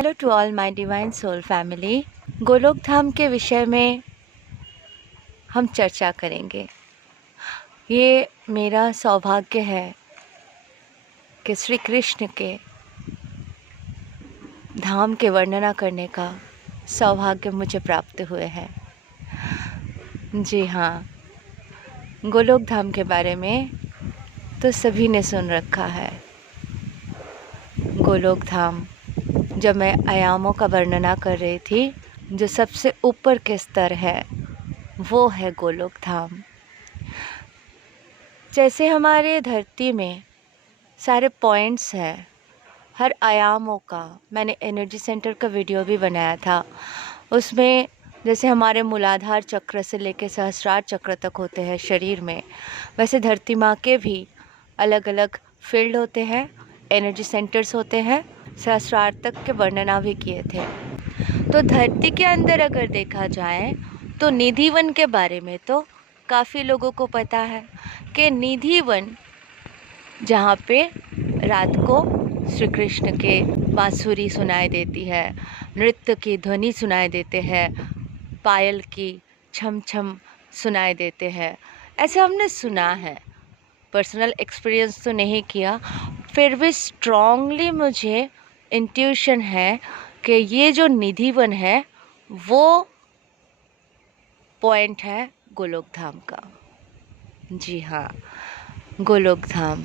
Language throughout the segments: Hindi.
Hello to all my divine soul family. Golok Dham के विषय में हम चर्चा करेंगे। ये मेरा सौभाग्य है कि श्री कृष्ण के धाम के वर्णना करने का सौभाग्य मुझे प्राप्त हुए हैं। जी हाँ, गोलोक धाम के बारे में तो सभी ने सुन रखा है। गोलोक धाम, जब मैं आयामों का वर्णना कर रही थी, जो सबसे ऊपर के स्तर है वो है गोलोक धाम। जैसे हमारे धरती में सारे पॉइंट्स हैं, हर आयामों का मैंने एनर्जी सेंटर का वीडियो भी बनाया था। उसमें जैसे हमारे मूलाधार चक्र से लेकर सहस्रार चक्र तक होते हैं शरीर में, वैसे धरती माँ के भी अलग अलग फील्ड होते हैं, एनर्जी सेंटर्स होते हैं। सहस्रार तक के वर्णना भी किए थे। तो धरती के अंदर अगर देखा जाए तो निधि वन के बारे में तो काफ़ी लोगों को पता है कि निधि वन, जहाँ पे रात को श्री कृष्ण के बांसुरी सुनाई देती है, नृत्य की ध्वनि सुनाई देते हैं, पायल की छम छम सुनाई देते हैं, ऐसा हमने सुना है। पर्सनल एक्सपीरियंस तो नहीं किया, फिर भी स्ट्रॉन्गली मुझे इंट्यूशन है कि ये जो निधि वन है वो पॉइंट है गोलोक धाम का। जी हाँ, गोलोक धाम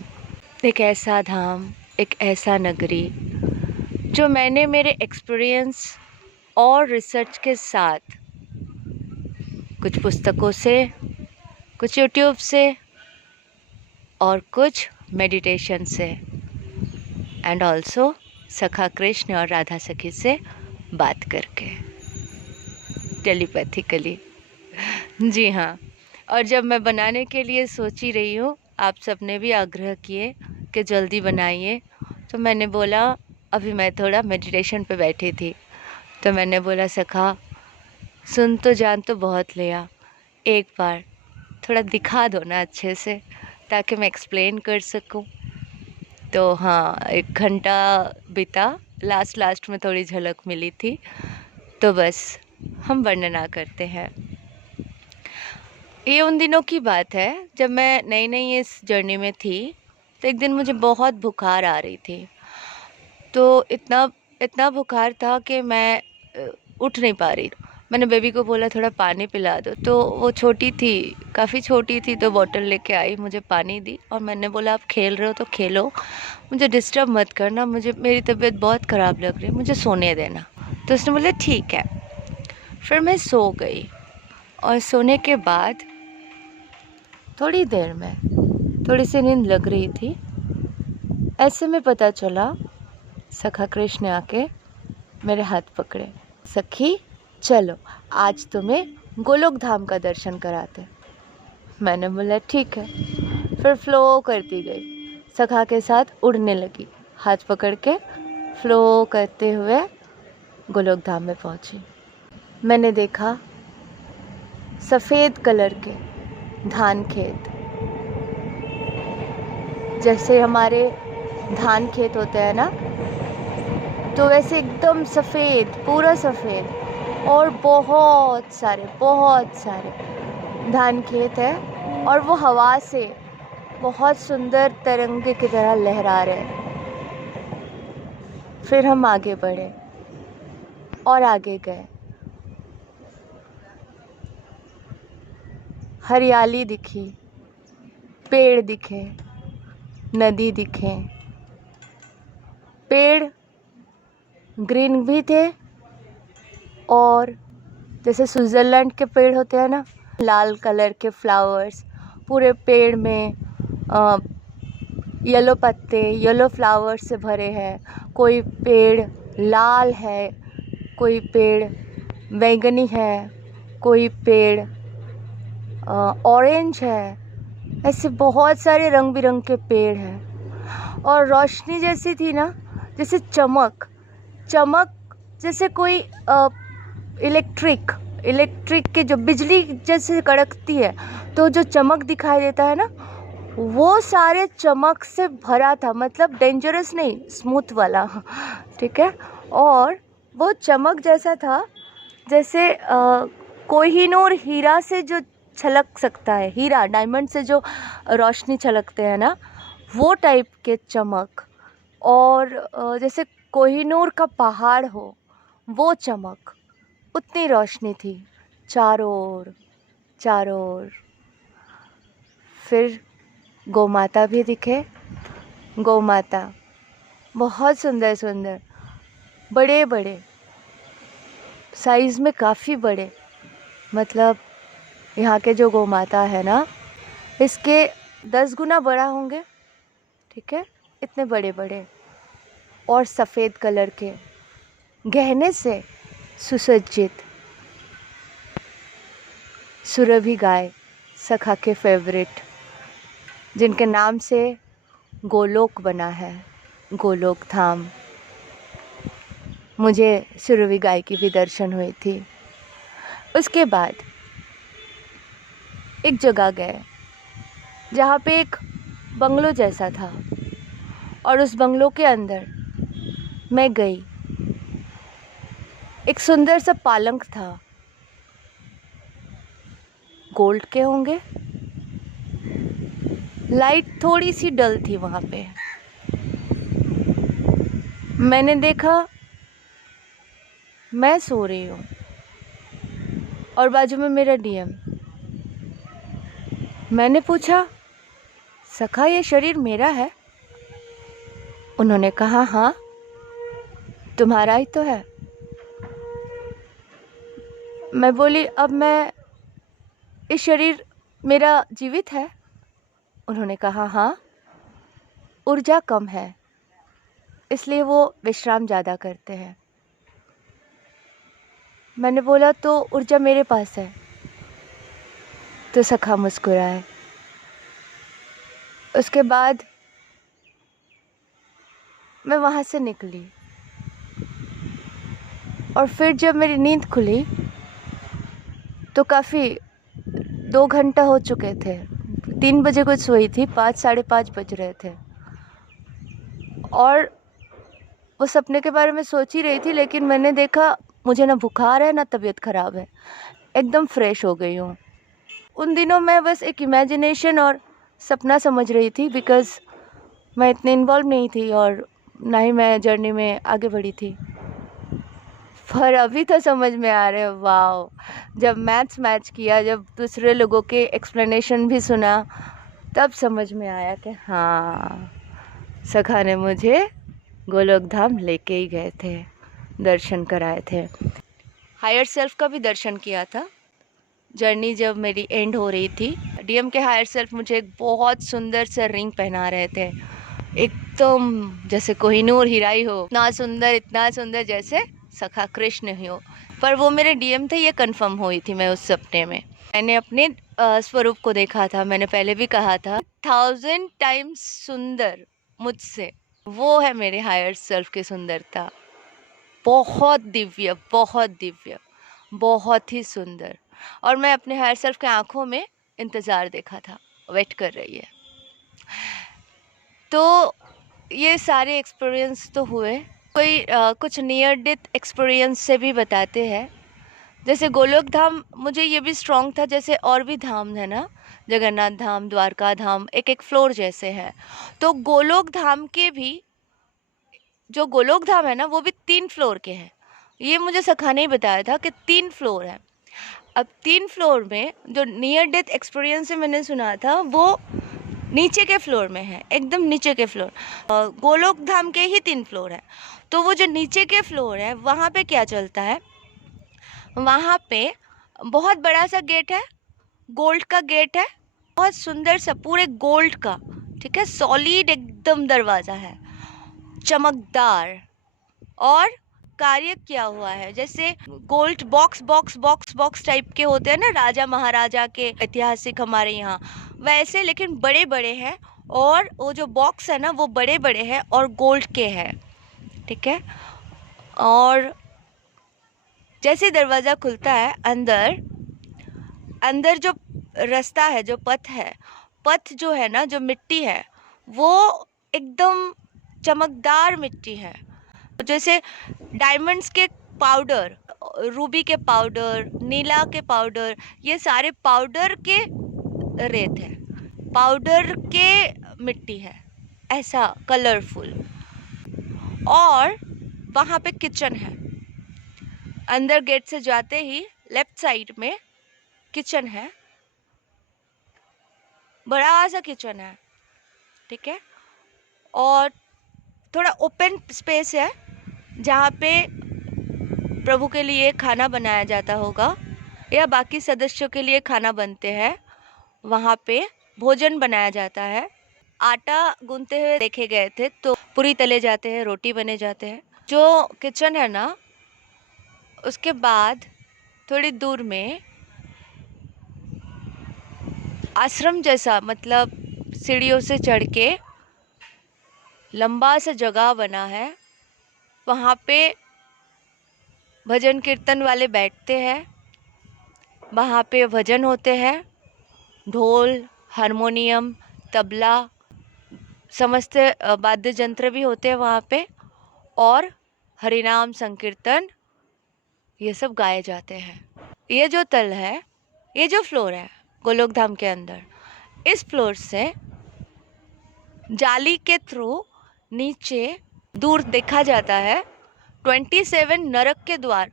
एक ऐसा धाम, एक ऐसा नगरी जो मैंने मेरे एक्सपीरियंस और रिसर्च के साथ, कुछ पुस्तकों से, कुछ यूट्यूब से और कुछ मेडिटेशन से, एंड ऑल्सो सखा कृष्ण और राधा सखी से बात करके, टेलीपैथिकली। जी हाँ, और जब मैं बनाने के लिए सोची रही हूँ, आप सबने भी आग्रह किए कि जल्दी बनाइए, तो मैंने बोला, अभी मैं थोड़ा मेडिटेशन पे बैठी थी, तो मैंने बोला सखा सुन तो जान तो बहुत लिया, एक बार थोड़ा दिखा दो ना अच्छे से, ताकि मैं एक्सप्लेन कर सकूं। तो हाँ, 1 घंटा बीता, लास्ट में थोड़ी झलक मिली थी, तो बस हम वर्णना करते हैं। ये उन दिनों की बात है जब मैं नई इस जर्नी में थी। तो एक दिन मुझे बहुत बुखार आ रही थी, तो इतना बुखार था कि मैं उठ नहीं पा रही। मैंने बेबी को बोला थोड़ा पानी पिला दो, तो वो छोटी थी, काफ़ी छोटी थी, तो बॉटल लेके आई, मुझे पानी दी और मैंने बोला आप खेल रहे हो तो खेलो, मुझे डिस्टर्ब मत करना, मेरी तबीयत बहुत ख़राब लग रही है, मुझे सोने देना। तो उसने बोला ठीक है। फिर मैं सो गई और सोने के बाद थोड़ी देर में थोड़ी सी नींद लग रही थी। ऐसे में पता चला सखा कृष्ण आके मेरे हाथ पकड़े, सखी चलो आज तुम्हें गोलोक धाम का दर्शन कराते। मैंने बोला ठीक है। फिर फ्लो करती गई, सखा के साथ उड़ने लगी, हाथ पकड़ के फ्लो करते हुए गोलोक धाम में पहुंची। मैंने देखा सफ़ेद कलर के धान खेत, जैसे हमारे धान खेत होते हैं ना, तो वैसे एकदम सफ़ेद, पूरा सफ़ेद, और बहुत सारे धान खेत है, और वो हवा से बहुत सुंदर तिरंगे की तरह लहरा रहे। फिर हम आगे बढ़े और आगे गए, हरियाली दिखी, पेड़ दिखे, नदी दिखे। पेड़ ग्रीन भी थे, और जैसे स्विट्ज़रलैंड के पेड़ होते हैं ना, लाल कलर के फ्लावर्स पूरे पेड़ में, येलो पत्ते, येलो फ्लावर्स से भरे हैं। कोई पेड़ लाल है, कोई पेड़ बैंगनी है, कोई पेड़ ऑरेंज है। ऐसे बहुत सारे रंग बिरंगे पेड़ हैं, और रोशनी जैसी थी ना, जैसे चमक जैसे कोई इलेक्ट्रिक के जो बिजली जैसे कड़कती है, तो जो चमक दिखाई देता है ना, वो सारे चमक से भरा था। मतलब डेंजरस नहीं, स्मूथ वाला, ठीक है। और वो चमक जैसा था जैसे कोहिनूर हीरा से जो छलक सकता है, हीरा डायमंड से जो रोशनी छलकते हैं ना, वो टाइप के चमक। और जैसे कोहिनूर का पहाड़ हो वो चमक, उतनी रोशनी थी चारों ओर, चारों ओर। फिर गौ माता भी दिखे। गौ माता बहुत सुंदर सुंदर, बड़े बड़े साइज़ में, काफ़ी बड़े। मतलब यहाँ के जो गौ माता है ना, इसके 10 गुना बड़ा होंगे, ठीक है, इतने बड़े बड़े और सफ़ेद कलर के, गहने से सुसज्जित। सुरभि गाय, सखा के फेवरेट, जिनके नाम से गोलोक बना है, गोलोक धाम। मुझे सुरभि गाय की भी दर्शन हुई थी। उसके बाद एक जगह गए जहाँ पे एक बंगलो जैसा था, और उस बंगलो के अंदर मैं गई। एक सुंदर सा पालंक था, गोल्ड के होंगे। लाइट थोड़ी सी डल थी वहाँ पे। मैंने देखा, मैं सो रही हूँ और बाजू में मेरा डीएम। मैंने पूछा, सखा ये शरीर मेरा है? उन्होंने कहा, हाँ तुम्हारा ही तो है। मैं बोली, अब मैं, इस शरीर मेरा जीवित है? उन्होंने कहा, हाँ ऊर्जा कम है इसलिए वो विश्राम ज़्यादा करते हैं। मैंने बोला, तो ऊर्जा मेरे पास है। तो सखा मुस्कुराए। उसके बाद मैं वहाँ से निकली और फिर जब मेरी नींद खुली तो काफ़ी 2 घंटा हो चुके थे। 3 बजे कुछ सोई थी, 5 साढ़े 5 बज रहे थे और वो सपने के बारे में सोच ही रही थी। लेकिन मैंने देखा मुझे ना बुखार है ना तबीयत ख़राब है, एकदम फ्रेश हो गई हूँ। उन दिनों मैं बस एक इमेजिनेशन और सपना समझ रही थी, बिकॉज़ मैं इतने इन्वॉल्व नहीं थी और ना ही मैं जर्नी में आगे बढ़ी थी। पर अभी तो समझ में आ रहे, वाह, जब मैथ्स मैच किया, जब दूसरे लोगों के एक्सप्लेनेशन भी सुना, तब समझ में आया कि हाँ, सखा ने मुझे गोलोक धाम लेके ही गए थे, दर्शन कराए थे। हायर सेल्फ का भी दर्शन किया था। जर्नी जब मेरी एंड हो रही थी, डीएम के हायर सेल्फ मुझे एक बहुत सुंदर सा रिंग पहना रहे थे, एकदम जैसे कोहिनूर हीरा ही हो, इतना सुंदर जैसे सखा कृष्ण ही हो। पर वो मेरे डीएम थे, ये कंफर्म हुई थी मैं उस सपने में। मैंने अपने स्वरूप को देखा था, मैंने पहले भी कहा था, 1000 टाइम्स सुंदर मुझसे। वो है मेरे हायर सेल्फ की सुंदरता, बहुत दिव्य, बहुत दिव्य, बहुत ही सुंदर। और मैं अपने हायर सेल्फ के आंखों में इंतज़ार देखा था, वेट कर रही है। तो ये सारे एक्सपीरियंस तो हुए। कोई कुछ नियर डेथ एक्सपीरियंस से भी बताते हैं। जैसे गोलोक धाम मुझे ये भी स्ट्रॉन्ग था, जैसे और भी धाम है ना, जगन्नाथ धाम, द्वारका धाम, एक एक फ्लोर जैसे हैं। तो गोलोक धाम के भी, जो गोलोक धाम है ना, वो भी 3 फ्लोर के हैं। ये मुझे सखा ने ही बताया था कि 3 फ्लोर है। अब 3 फ्लोर में जो नियर डेथ एक्सपीरियंस से मैंने सुना था, वो नीचे के फ्लोर में है, एकदम नीचे के फ्लोर। गोलोक धाम के ही 3 फ्लोर है। तो वो जो नीचे के फ्लोर है, वहाँ पे क्या चलता है, वहाँ पे बहुत बड़ा सा गेट है, गोल्ड का गेट है, बहुत सुंदर सा, पूरे गोल्ड का, ठीक है, सॉलिड एकदम दरवाज़ा है, चमकदार। और कार्य किया हुआ है, जैसे gold box box box box type के होते हैं ना, राजा महाराजा के, ऐतिहासिक हमारे यहाँ वैसे, लेकिन बड़े बड़े हैं। और वो जो बॉक्स है ना, वो बड़े बड़े हैं और गोल्ड के हैं, ठीक है। और जैसे दरवाज़ा खुलता है, अंदर अंदर जो रास्ता है, जो पथ है, पथ जो है ना, जो मिट्टी है, वो एकदम चमकदार मिट्टी है, जैसे डायमंड्स के पाउडर, रूबी के पाउडर, नीला के पाउडर, ये सारे पाउडर के रेत है, पाउडर के मिट्टी है, ऐसा कलरफुल। और वहाँ पे किचन है, अंदर गेट से जाते ही लेफ्ट साइड में किचन है, बड़ा सा किचन है, ठीक है। और थोड़ा ओपन स्पेस है जहाँ पे प्रभु के लिए खाना बनाया जाता होगा या बाकी सदस्यों के लिए खाना बनते हैं, वहाँ पे भोजन बनाया जाता है। आटा गूंथते हुए देखे गए थे, तो पूरी तले जाते हैं, रोटी बने जाते हैं। जो किचन है ना, उसके बाद थोड़ी दूर में आश्रम जैसा, मतलब सीढ़ियों से चढ़ के लंबा सा जगह बना है, वहाँ पे भजन कीर्तन वाले बैठते हैं, वहाँ पे भजन होते हैं, ढोल, हारमोनियम, तबला, समस्त वाद्य यंत्र भी होते हैं वहाँ पे, और हरिनाम संकीर्तन ये सब गाए जाते हैं। ये जो तल है, ये जो फ्लोर है गोलोक धाम के अंदर, इस फ्लोर से जाली के थ्रू नीचे दूर देखा जाता है 27 नरक के द्वार।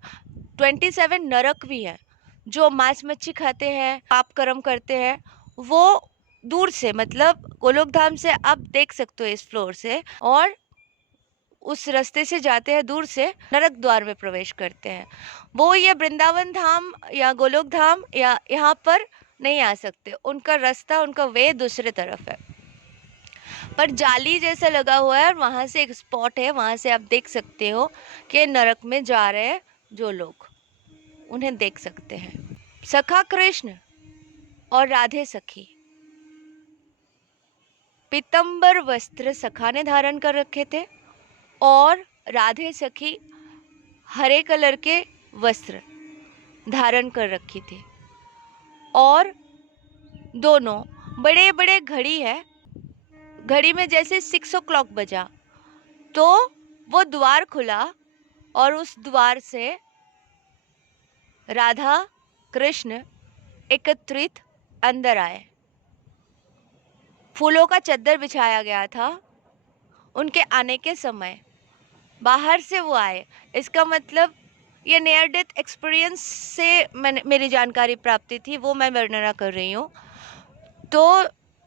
27 नरक भी है, जो मांस मच्छी खाते हैं, पाप कर्म करते हैं, वो दूर से, मतलब गोलोक धाम से आप देख सकते हो इस फ्लोर से, और उस रास्ते से जाते हैं, दूर से नरक द्वार में प्रवेश करते हैं। वो ये वृंदावन धाम या गोलोक धाम या यहाँ पर नहीं आ सकते, उनका रास्ता, उनका वे दूसरे तरफ है। पर जाली जैसा लगा हुआ है और वहाँ से एक स्पॉट है, वहाँ से आप देख सकते हो कि नरक में जा रहे हैं जो लोग, उन्हें देख सकते हैं। सखा कृष्ण और राधे सखी पीतंबर वस्त्र सखा ने धारण कर रखे थे और राधे सखी हरे कलर के वस्त्र धारण कर रखी थी, और दोनों बड़े बड़े घड़ी है, घड़ी में जैसे 6 o'clock बजा तो वो द्वार खुला और उस द्वार से राधा कृष्ण एकत्रित अंदर आए। फूलों का चद्दर बिछाया गया था। उनके आने के समय बाहर से वो आए, इसका मतलब ये नियर डेथ एक्सपीरियंस से मेरी जानकारी प्राप्ति थी, वो मैं वर्णना कर रही हूँ। तो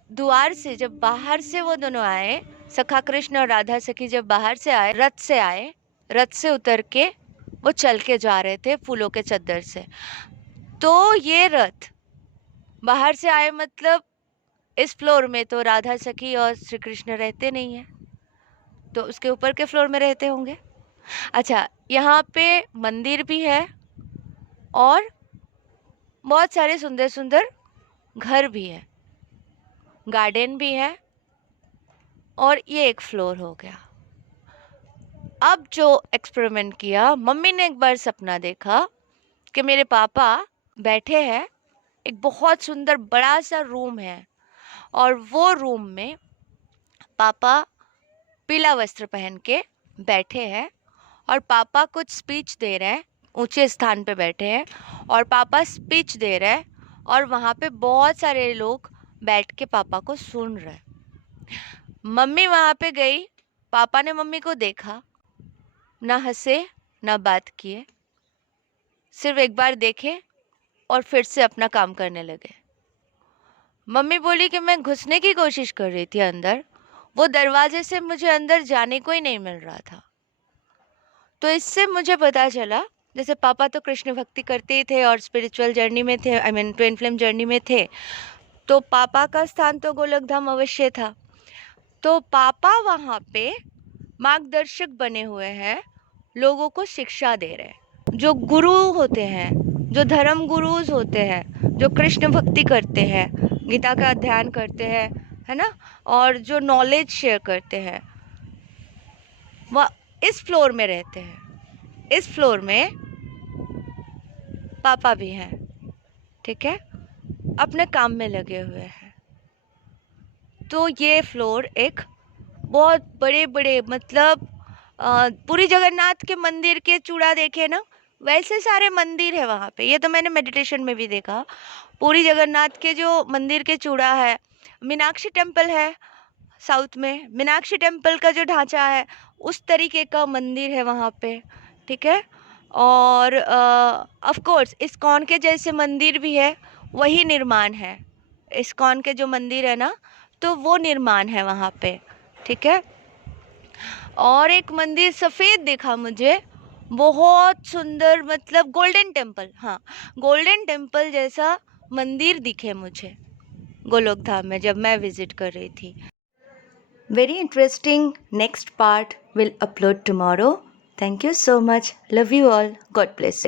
द्वार से जब बाहर से वो दोनों आए, सखा कृष्ण और राधा सखी जब बाहर से आए, रथ से उतर के वो चल के जा रहे थे फूलों के चद्दर से। तो ये रथ बाहर से आए, मतलब इस फ्लोर में तो राधा सखी और श्री कृष्ण रहते नहीं है, तो उसके ऊपर के फ्लोर में रहते होंगे। अच्छा, यहाँ पे मंदिर भी है और बहुत सारे सुंदर सुंदर घर भी है, गार्डन भी है, और ये एक फ्लोर हो गया। अब जो एक्सपेरिमेंट किया, मम्मी ने एक बार सपना देखा कि मेरे पापा बैठे हैं, एक बहुत सुंदर बड़ा सा रूम है, और वो रूम में पापा पीला वस्त्र पहन के बैठे हैं और पापा कुछ स्पीच दे रहे हैं, ऊंचे स्थान पे बैठे हैं और पापा स्पीच दे रहे हैं, और वहाँ पे बहुत सारे लोग बैठ के पापा को सुन रहे हैं। मम्मी वहाँ पे गई, पापा ने मम्मी को देखा, ना हंसे ना बात किए, सिर्फ एक बार देखे और फिर से अपना काम करने लगे। मम्मी बोली कि मैं घुसने की कोशिश कर रही थी अंदर, वो दरवाजे से मुझे अंदर जाने को ही नहीं मिल रहा था। तो इससे मुझे पता चला, जैसे पापा तो कृष्ण भक्ति करते ही थे और स्पिरिचुअल जर्नी में थे, I mean twin flame journey में थे, तो पापा का स्थान तो गोलोक धाम अवश्य था। तो पापा वहाँ पे मार्गदर्शक बने हुए हैं, लोगों को शिक्षा दे रहे हैं। जो गुरु होते हैं, जो धर्म गुरुज होते हैं, जो कृष्ण भक्ति करते हैं, गीता का अध्ययन करते हैं, है ना, और जो नॉलेज शेयर करते हैं, वह इस फ्लोर में रहते हैं। इस फ्लोर में पापा भी हैं, ठीक है, अपने काम में लगे हुए हैं। तो ये फ्लोर एक बहुत बड़े बड़े, मतलब पुरी जगन्नाथ के मंदिर के चूड़ा देखे ना, वैसे सारे मंदिर है वहाँ पे। ये तो मैंने मेडिटेशन में भी देखा। पुरी जगन्नाथ के जो मंदिर के चूड़ा है, मीनाक्षी टेम्पल है साउथ में, मीनाक्षी टेम्पल का जो ढांचा है उस तरीके का मंदिर है वहाँ पे, ठीक है। और ऑफ कोर्स इस्कॉन के जैसे मंदिर भी है, वही निर्माण है। इस्कॉन के जो मंदिर है ना, तो वो निर्माण है वहाँ पे, ठीक है। और एक मंदिर सफ़ेद दिखा मुझे, बहुत सुंदर, मतलब गोल्डन टेम्पल, हाँ गोल्डन टेम्पल जैसा मंदिर दिखे मुझे गोलोक धाम में जब मैं विजिट कर रही थी। Very interesting. Next part will upload tomorrow. Thank you so much. Love you all. God bless you.